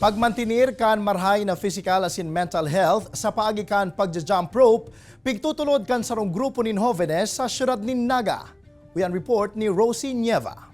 Pagmantinir kan marhay na physical as in mental health sa paagi kan pagja-jump rope, pigtutulod kan sarong grupo nin jóvenes sa syudad nin Naga. Uyan report ni Rosie Nieva.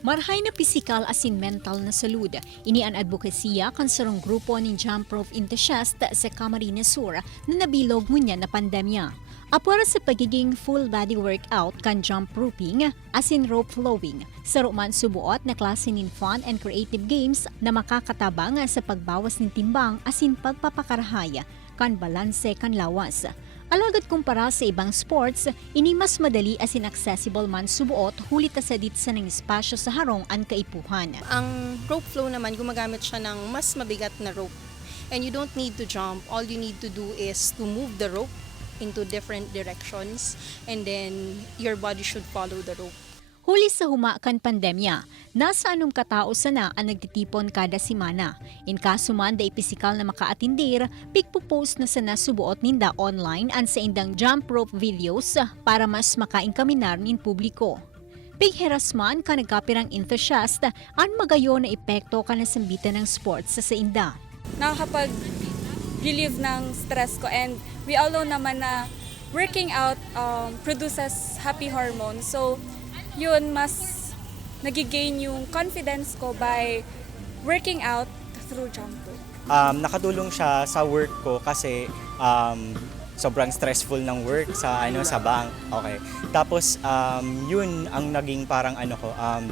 Marhay na pisikal asin mental na salud. Ini ang advokasya kan sarong grupo nin jump rope enthusiast sa Camarines Sur na nabilog ngunyan na pandemya. Apwara sa pagiging full body workout kan jump roping asin rope flowing. Saro man subuot na klase nin fun and creative games na makakatabang sa pagbawas nin timbang asin pagpapakarahaya kan balanse kan lawas. Alagad kumpara sa ibang sports, ini mas madali asin accessible man subuot hulit sa ditsa ng espasyo sa harong ang kaipuhan. Ang rope flow naman, gumagamit siya ng mas mabigat na rope. And you don't need to jump. All you need to do is to move the rope into different directions and then your body should follow the rope. Huli sa humakan pandemya, nasa anong katao sana ang nagtitipon kada simana. In kaso man da pisikal na makaatindir, pigpo-post na sana subuot ninda online ang sa indang jump rope videos para mas makaingkaminar nin publiko. Pigherasman ka nagkapirang enthusiast ang magayo na epekto ka na sambitan ng sports sa inda. Nakakapag-relieve ng stress ko, and we all know naman na working out produces happy hormones. So yun, mas nagigain yung confidence ko by working out through jump rope. Nakatulong siya sa work ko kasi sobrang stressful ng work sa bank. Okay. Tapos yun ang naging parang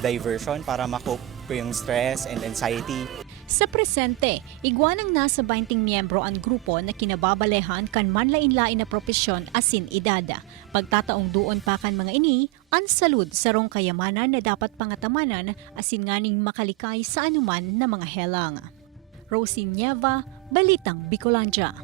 diversion para ma-cope ko yung stress and anxiety. Sa presente, igwanang nasa 20 miyembro ang grupo na kinababalehan kan manlain-lain na propesyon asin edada. Pagtataong doon pa kan mga ini, ang salud sarong kayamanan na dapat pangatamanan asin nganing makalikay sa anuman na mga helang. Rosie Nieva, Balitang Bicolandia.